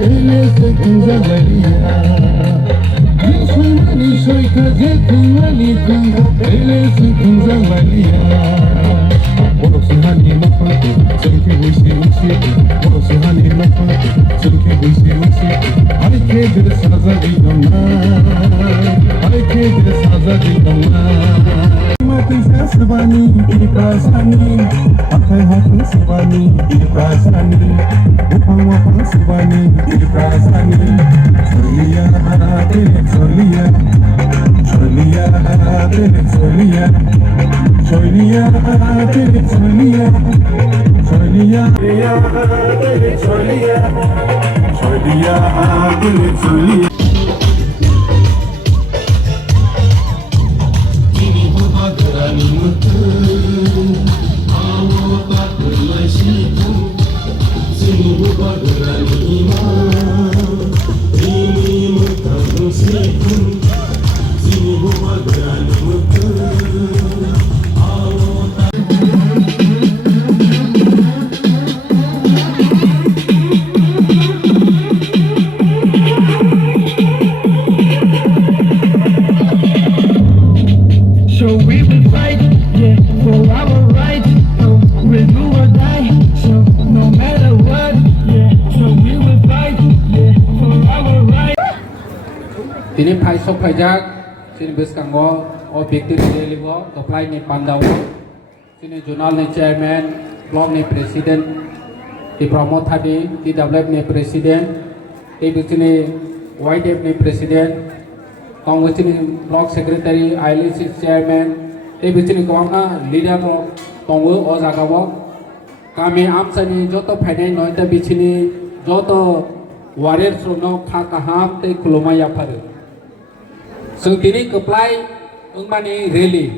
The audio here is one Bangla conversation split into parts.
elesi kuzavaliya Yusumani shoyka jetumani kum elesi kuzavaliya Orosihani mafate sunke wisi wisi Orosihani mafate sunke wisi wisi Ayke dir saza digona Ayke dir saza digona Mati sasvani iprasani Akai hakun sivani iprasani Upang wapang sivani iprasani Soliya tere soliya Soliya tere soliya Soliya tere soliya Soliya tere soliya Soliya tere soliya So we will fight, yeah, for our rights. So we'll do or die. So no matter what, yeah. So we will fight, yeah, for our rights. Tini phai sok phai jak, sini bus kanggo, objektif daily wo, apply ni pandau, sini jurnal ni chairman, blog ni president, di promote tadi, di develop ni president, di sini YDF ni president. Congressini block secretary, ILC chairman, ebisini kongna leader block tongwe ozagawo. Kami amsani joto finance noita bichini joto warrior srono khakaham te kulomaya pare. Sengtini keplai ungmani rally.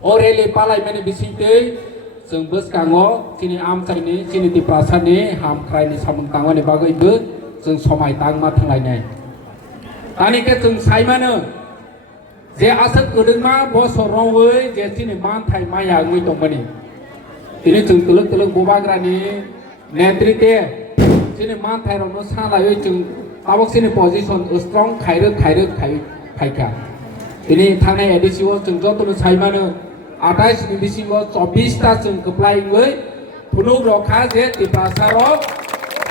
O rally palai mani bisinte seng bus kango sini amsani sini di prasani ham krai ni samung tangwa ni bagai be seng somai tang ma thanglai nai. Tani ke जों साइमानो जे आसत गोदोंमा बसरङै जे दिनै मानथाय माया मै दंमोन दिनै जों तलक तलक बबाग्रानि नेतृत्वे दिनै मानथायरावनो सालायै जों आबकसिनि पजिशन स्ट्रं खायखा दिनै थांनाय एडिसिआव जों जतनो साइमानो 28 नि बिसिङाव 24 ता जों कप्लायङै फुनु रखा जे तिप्रासारो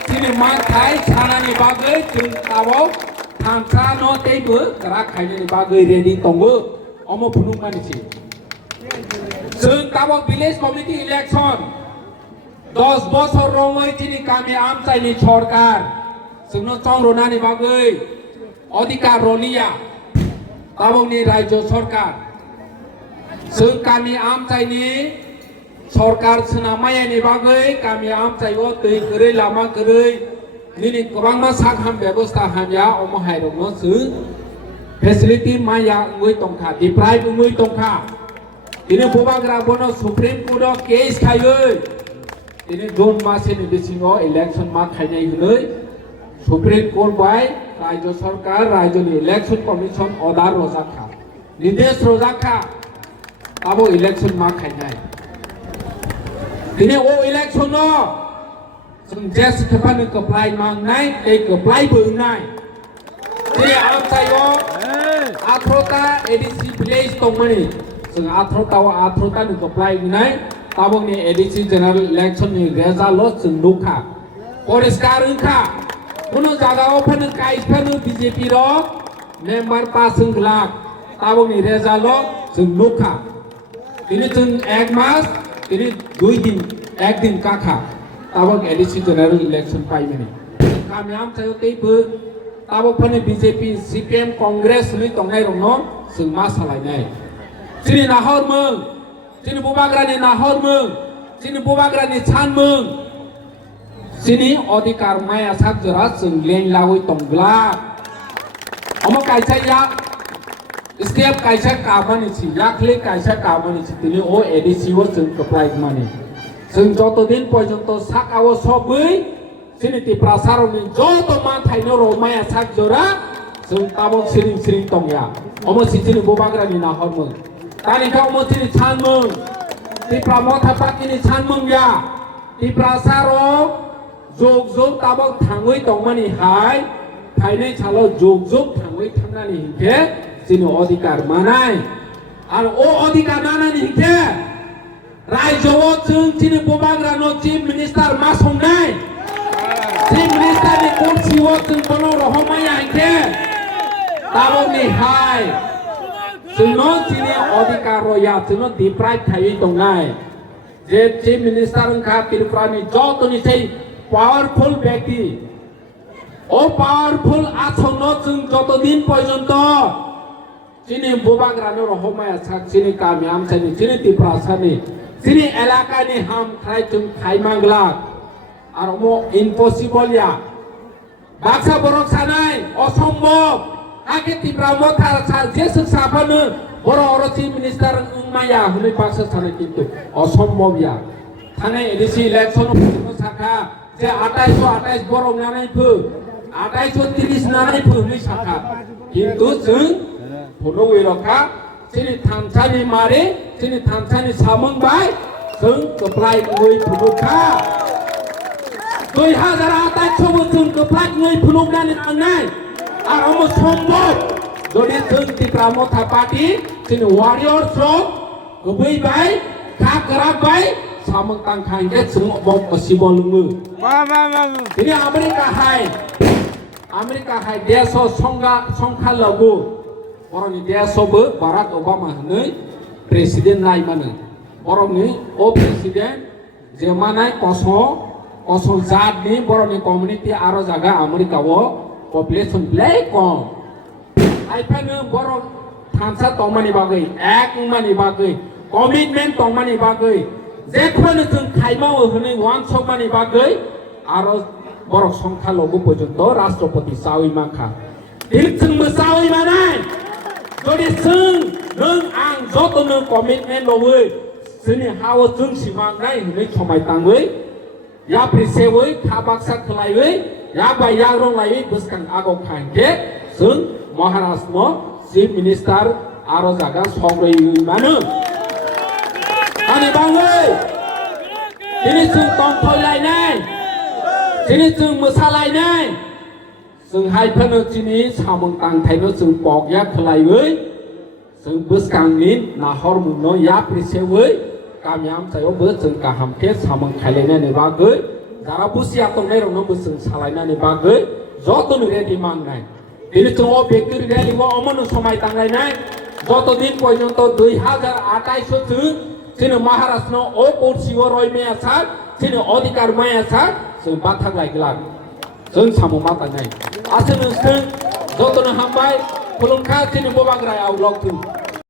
दिनै मानथाय सानानि बागै जों तावो थांसा न तेबो करा खायनि बागै रेडी दंबो अमो फुनुं मानिसि जों ताबक विलेज कमिटी इलेक्शन 10 বছর रङै दिनै गामि आमचाइनि सरकार जोंनो चंरनानि बागै अधिकार रलिया ताबकनि राज्य सरकार जों गामि आमचाइनि सरकार सोनामायानि बागै गामि आमचाइआव दै गोरै लामा गोरै Nini kurangma sakham ବ୍ୟବস্থা hamya omohairongno su facility maya ngui tongkha deprive ngui tongkha ini bobagra bono supreme court of case khayoi ini don masini bisingo election ma khainai hunoi supreme court by rajya sarkar rajya ni election commission order rojakha nidesh rojakha abo election ma khainai ini o election no जों जेस खेपानो कप्लाय मांनाय दै कप्लाय बोनाय दिनै आमचाइआव 18ता एडिसि भिलेज दंमोन जों 18ताव 18तानो कप्लाय होनाय ताबकनि एडिसि जेनेरेल इलेक्शननि रेजाल्ट जों नुखा परिष्कार होखा कुनु जागायाव फानो काइफानो बीजेपी र मेम्बार पास होग्लाक ताबकनि रेजाल्ट जों नुखा दिनै जों 1 मास दिनै 2 दिन 1 दिन काखा ताबक एडिसि जेनेरेल इलेक्शन पाइमेनि गामि आमचाइआव तेबो ताबक फानो बीजेपी सीपीएम कांग्रेस नि तंनाय रंनो जों मा सालायनाय दिनै नाहरमों दिनै बबाग्रानि नाहरमों दिनै बबाग्रानि सानमों दिनै अधिकार माया सागजरा जों लेंलावै तंग्ला अमा कायसाया स्टेप कायसा कामानिसि याखले कायसा कामानिसि दिनै ओ एडिसिआव जों कप्लाय मानि जों जतदिन पर्यन्त साकाव सबै सिनिति प्रसारनि जत मानथायनो रमाया सागजरा जों ताबक सिरिं सिरिं तंया अमो सिथिनि बबाग्रानि नाहरमों तानिखा अमो सिनि सानमों तिप्रा मथा पाकिनि सानमों या तिप्रा सारो jog tabok thangui tongmani hai phainai chalo jog thangui thangnani hingke chini odhikar manai ar o odhikar manani hingke raijo chung chini bobagrano chief minister ma songnai chief minister ni kursiwo chung bono rohomaya hingke tabok ni hai chungno chini odhikar roya chungno deprive thai tongnai je chief minister ongkha tirupurani jotoni sei powerful ব্যক্তি ও পাওয়ারফুল আসন্ন जों যতদিন পর্যন্ত যিনি বোবাগ্রানো রহমায়া সাক যিনি কামি আমসানি যিনি ত্রিপুরাসানি যিনি এলাকানি হাম খাই जों খাইমাংলা আর মো ইম্পসিবল ইয়া বাক্সা বরক সানাই অসম্ভব আগে ত্রিপুরা মথা যে শিক্ষাফানো বড় অরচি মিনিস্টার উমায়া হলে বাক্সা সানাই কিন্তু অসম্ভব ইয়া থানে এডিসি ইলেকশন শাখা যে 2828 বড় নানাই ফু 2830 নানাই ফু নি শাখা কিন্তু जों ফলো রক্ষা যিনি থানসানি মারে যিনি থানসানি সামংবাই जों কপ্লাই গই ফুলুখা 2028 বো जों কপ্লাই গই ফুলুকনানি থাंनाय আর অম সম্ভব যদি जों ত্রিপুরা মথা পার্টি যিনি ওয়ারিয়র শ্রম গবই বাই কাকরা বাই samang tangkhang ke chung bom possible mu ini Amerika hai deso songkha lagu boroni deso bo Barack Obama nei president nai mane boroni o president jemanai koso zat ni boroni community aro jaga Amerika wo population play kom ai phane boron thamsa tongmani bagai ek mani bagai commitment tongmani bagai যেখানে जों খাইমাও হনে ওয়ান সম্মানি বাগৈ আর বড় সংখ্যা লঘু পর্যন্ত রাষ্ট্রপতি চাওই মাখা দিল जों মোসাওই মানাই যদি जों नों आं যতनो কমিটমেন্ট লवै जोंनि हाव जों सिमांनाय हनै समाय ताङै या प्रिसेवै खाबाक्सा खलायै या बाया रंलायै बसखां आगौ खांके जों महाराष्ट्र चिफ मिनिस्टार आरो जागा संग्रै मानो Ani bangai, ini जों tongkhoilainai, ini जों मोसालायनाय, जों हायफानो दिनै सामों तांथायनो जों पगया खलायै, जों बोसखांनि नाहर मुनो या प्रिसेवै गामियाम सायावबो जों गाहामखे सामों खायलायनायनि बागै जारा बुसिया तंनायरनो बोसों सालायनायनि बागै जतनो रेडि मांनाय दिनै जों ओ बेक्टरि रेलिबो अमनो समाय तांलायनाय যতদিন পর্যন্ত 2028 जों যিনি মহারাষ্ট্র ও কোর্সিও রয়মেয়া সাক যিনি অধিকার মায়া সাক जों बाथां लायगलान जों सामु मातानाय आसे नोंसों जतनो हामबाय खुलुमखा যিনি बोबाग्रायाव लकथु